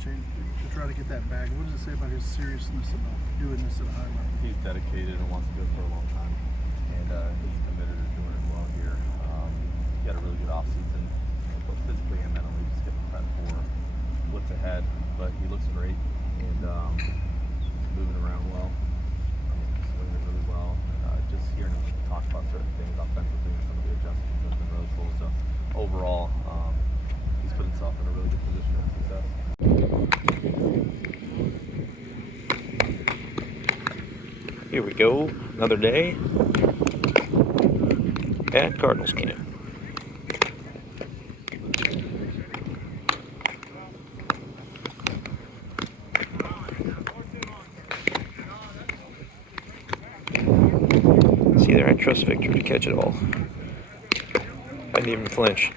To try to get that bag. What does it say about his seriousness about doing this at a high level? He's dedicated and wants to do it for a long time, and he's committed to doing it well here. He had a really good offseason, both physically and mentally, just getting prepped for what's ahead. But he looks great and moving around well, swinging really well. Just hearing him talk about certain things offensively and some of the adjustments have been really cool. So overall, he's put himself in a really good position for success. Here we go, another day at Cardinals camp. See there, I trust Victor to catch it all. I didn't even flinch.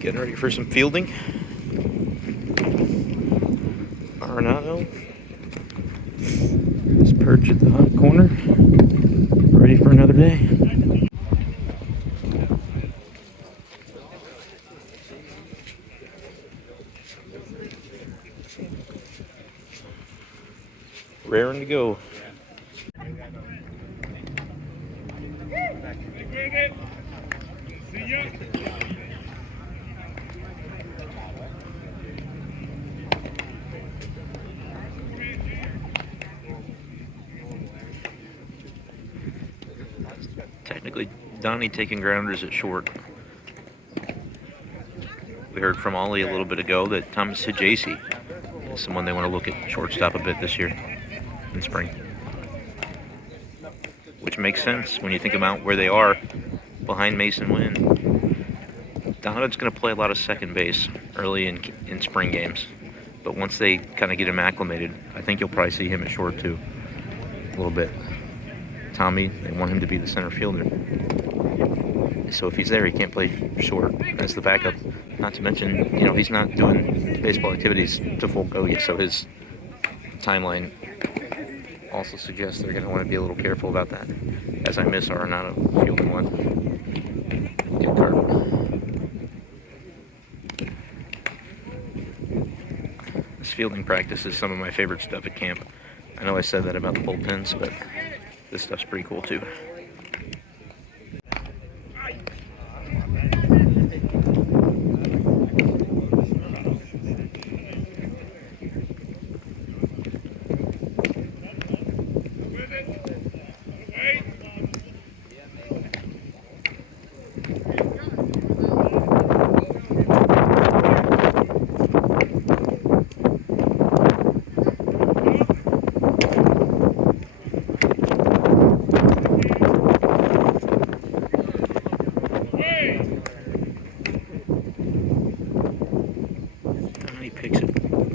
Getting ready for some fielding. Arenado is perched at the hot corner, ready for another day. Raring to go. Technically, Donnie taking grounders at short. We heard from Ollie a little bit ago that Thomas Hijacy is someone they want to look at shortstop a bit this year in spring. Which makes sense when you think about where they are behind Mason Wynn. Donovan's going to play a lot of second base early in spring games. But once they kind of get him acclimated, I think you'll probably see him at short too, a little bit. Tommy, they want him to be the center fielder. So if he's there, he can't play short as the backup. Not to mention, he's not doing baseball activities to full go yet. So his timeline also suggests they're going to want to be a little careful about that. As I miss Arenado fielding one. Good card. This fielding practice is some of my favorite stuff at camp. I know I said that about the bullpens, but this stuff's pretty cool too.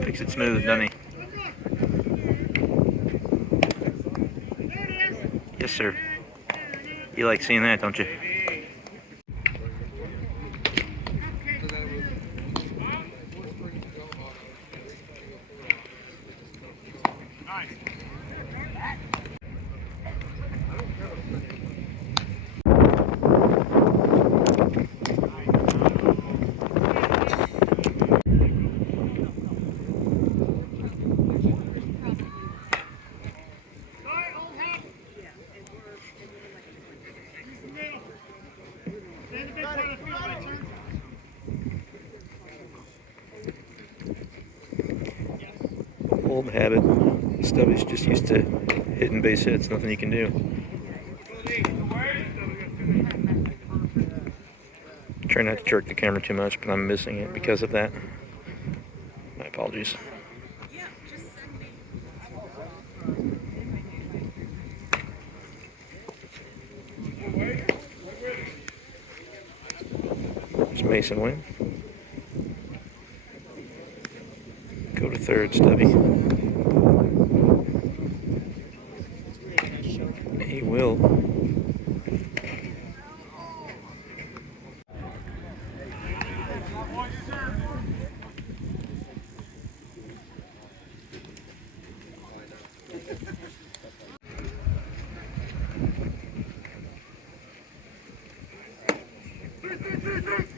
Picks it smooth, doesn't he? Yes, sir. You like seeing that, don't you? Old had it. Stubby's just used to hitting base hits. Nothing you can do. Try not to jerk the camera too much, but I'm missing it because of that. My apologies. There's Mason Wynn. Go to third, Stubby. He will.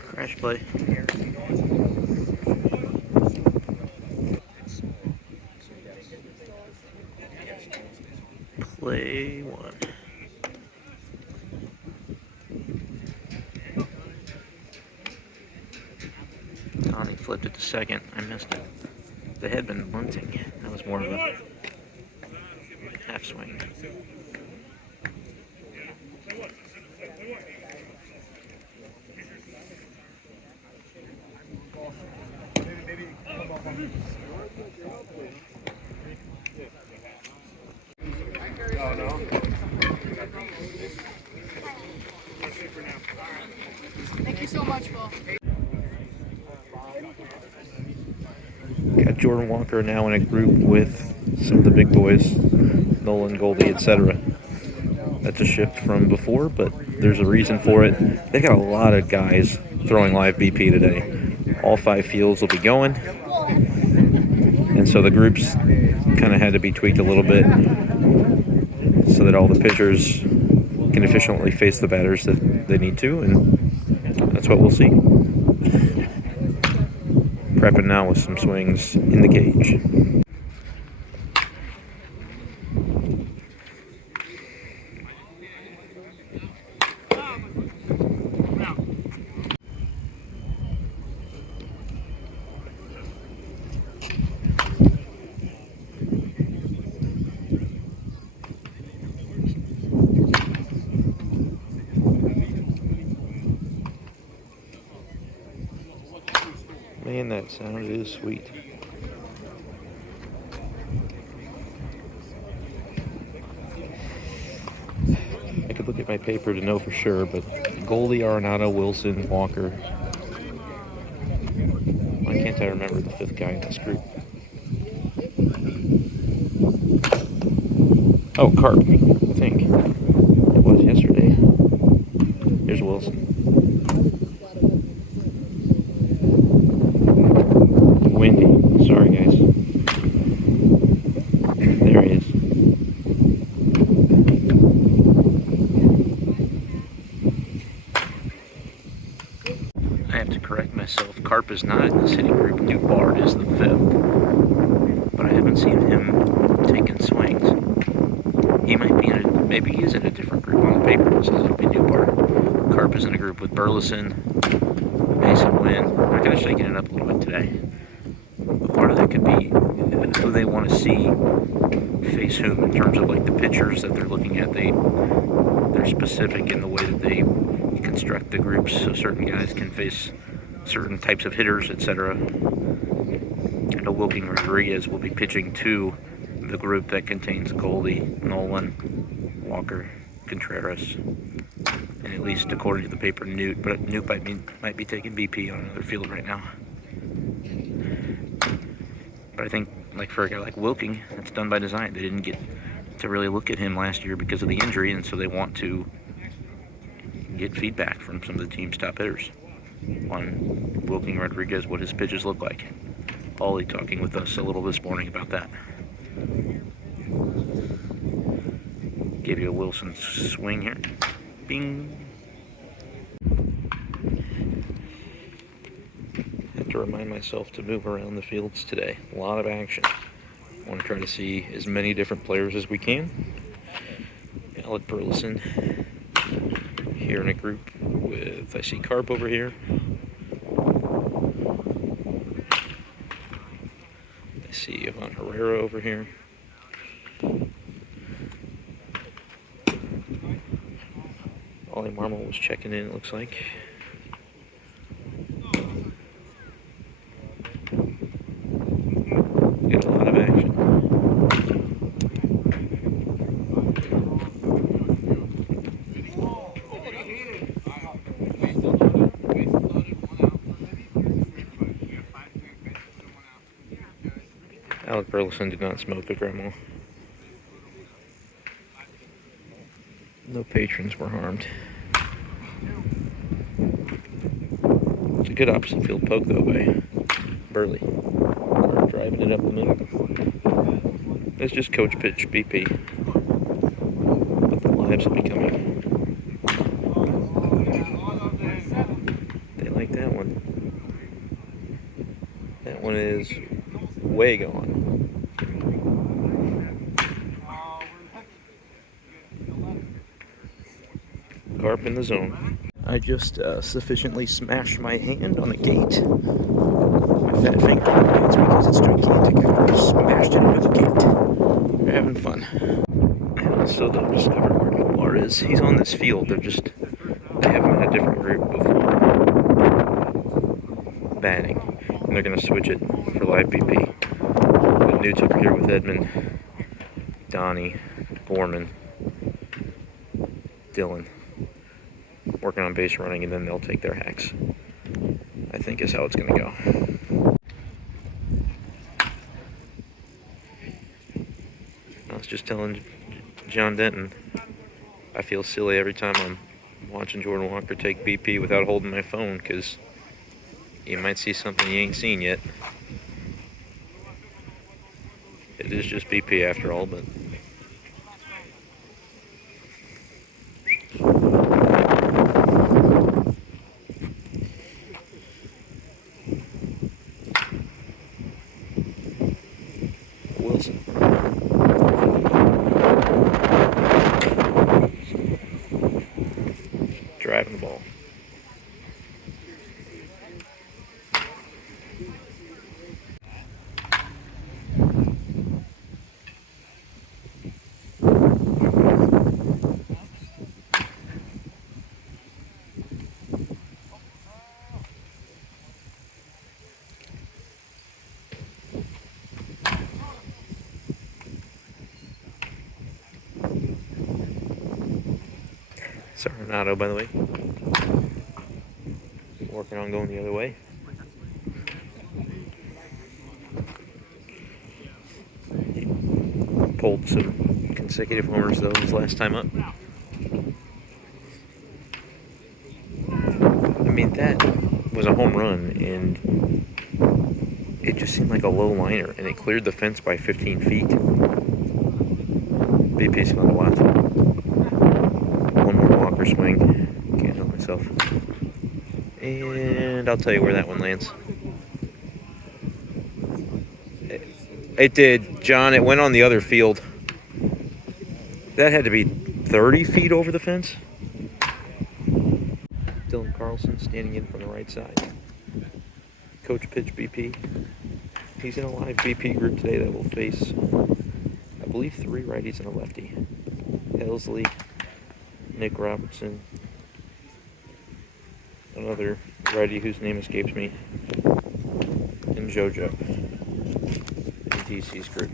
Crash play. Play one. Donnie flipped it to second. I missed it. They had been bunting. That was more of a half swing. Thank you so much, Paul. Got Jordan Walker now in a group with some of the big boys, Nolan, Goldie, etc. That's a shift from before, but there's a reason for it. They got a lot of guys throwing live BP today. All 5 fields will be going, and so the groups kind of had to be tweaked a little bit so that all the pitchers can efficiently face the batters that they need to, and that's what we'll see. Prepping now with some swings in the cage. Man, that sound is sweet. I could look at my paper to know for sure, but Goldie, Arenado, Wilson, Walker. Why can't I remember the 5th guy in this group? Oh, Carp, I think. It was yesterday. Here's Wilson. Windy. Sorry, guys. There he is. I have to correct myself. Carp is not in the hitting group. New Bard is the 5th. But I haven't seen him taking swings. He might be in a, maybe he is in a different group on the paper. It says it'll be New Bard. Carp is in a group with Burleson, Mason Wynn. They're kind of shaking it up a little bit today. But part of that could be who they want to see face whom in terms of like the pitchers that they're looking at. They're specific in the way that they construct the groups, so certain guys can face certain types of hitters, etc. I know Wilking Rodriguez will be pitching to the group that contains Goldie, Nolan, Walker, Contreras, and at least according to the paper, Newt. But Newt might be taking BP on another field right now. But I think, like for a guy like Wilking, it's done by design. They didn't get to really look at him last year because of the injury, and so they want to get feedback from some of the team's top hitters on Wilking Rodriguez, what his pitches look like. Ollie talking with us a little this morning about that. Gave you a Wilson swing here. Bing. Have to remind myself to move around the fields today. A lot of action. I want to try to see as many different players as we can. Alec Burleson here in a group with, I see Carp over here. I see Ivan Herrera over here. Ollie Marmol was checking in, it looks like. Get a lot of action. Alec Burleson did not smoke a grandma. No patrons were harmed. It's a good opposite field poke though by Burley. Carter driving it up the middle. It's just coach pitch BP. But the lives will be coming. They like that one. That one is way gone. Carp in the zone. I just sufficiently smashed my hand on the gate. My fat finger it's because it's gigantic after I smashed it into the gate. They're having fun. I still don't discover where Newbar is. He's on this field. They have him in a different group before batting. And they're going to switch it for live BP. But Newt's over here with Edmund, Donnie, Gorman, Dylan. Working on base running, and then they'll take their hacks. I think is how it's going to go. I was just telling John Denton, I feel silly every time I'm watching Jordan Walker take BP without holding my phone, because you might see something you ain't seen yet. It is just BP after all, but Wilson. Driving the ball. It's Arenado, by the way. Working on going the other way. He pulled some consecutive homers, though, his last time up. I mean, that was a home run, and it just seemed like a low liner, and it cleared the fence by 15 feet. BP's fun to watch. One more Walker swing. Can't help myself. And I'll tell you where that one lands. It did, John. It went on the other field. That had to be 30 feet over the fence. Dylan Carlson standing in from the right side. Coach pitch BP. He's in a live BP group today that will face, I believe, 3 righties and a lefty. Helsley, Nick Robertson, another righty whose name escapes me, and JoJo in DC's group.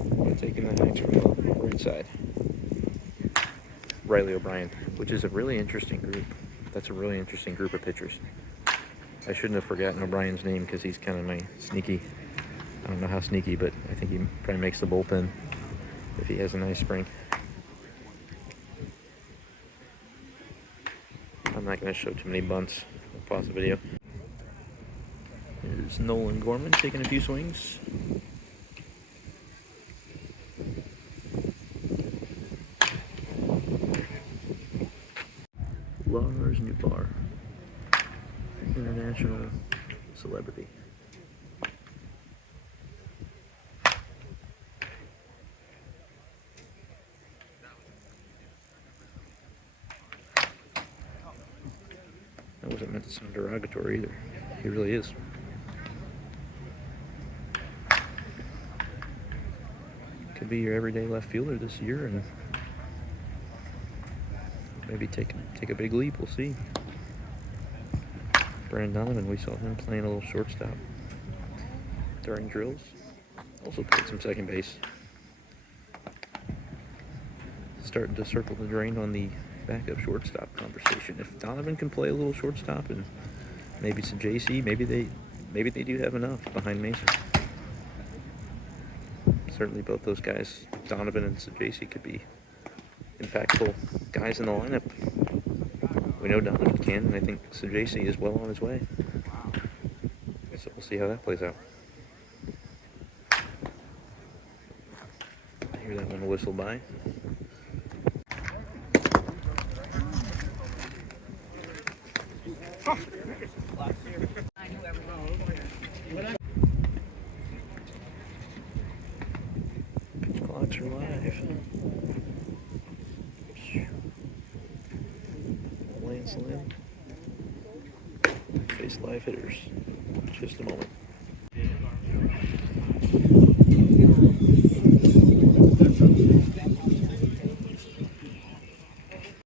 We're taking the hacks from the right side. Riley O'Brien, which is a really interesting group. That's a really interesting group of pitchers. I shouldn't have forgotten O'Brien's name because he's kind of my sneaky, I don't know how sneaky, but I think he probably makes the bullpen if he has a nice spring. I'm not going to show too many bunts. I'll pause the video. Here's Nolan Gorman taking a few swings. Lars Newbar, international celebrity. That wasn't meant to sound derogatory either. He really is. could be your everyday left fielder this year and maybe take a big leap. We'll see. Brenden, we saw him playing a little shortstop during drills. Also played some second base. Starting to circle the drain on the backup shortstop conversation. If Donovan can play a little shortstop and maybe some JC, maybe they do have enough behind Mason. Certainly both those guys, Donovan and JC, could be impactful guys in the lineup. We know Donovan can, and I think JC is well on his way. So we'll see how that plays out. I hear that one whistle by. Pitch clocks are live. Lane slam. Face live hitters. Just a moment.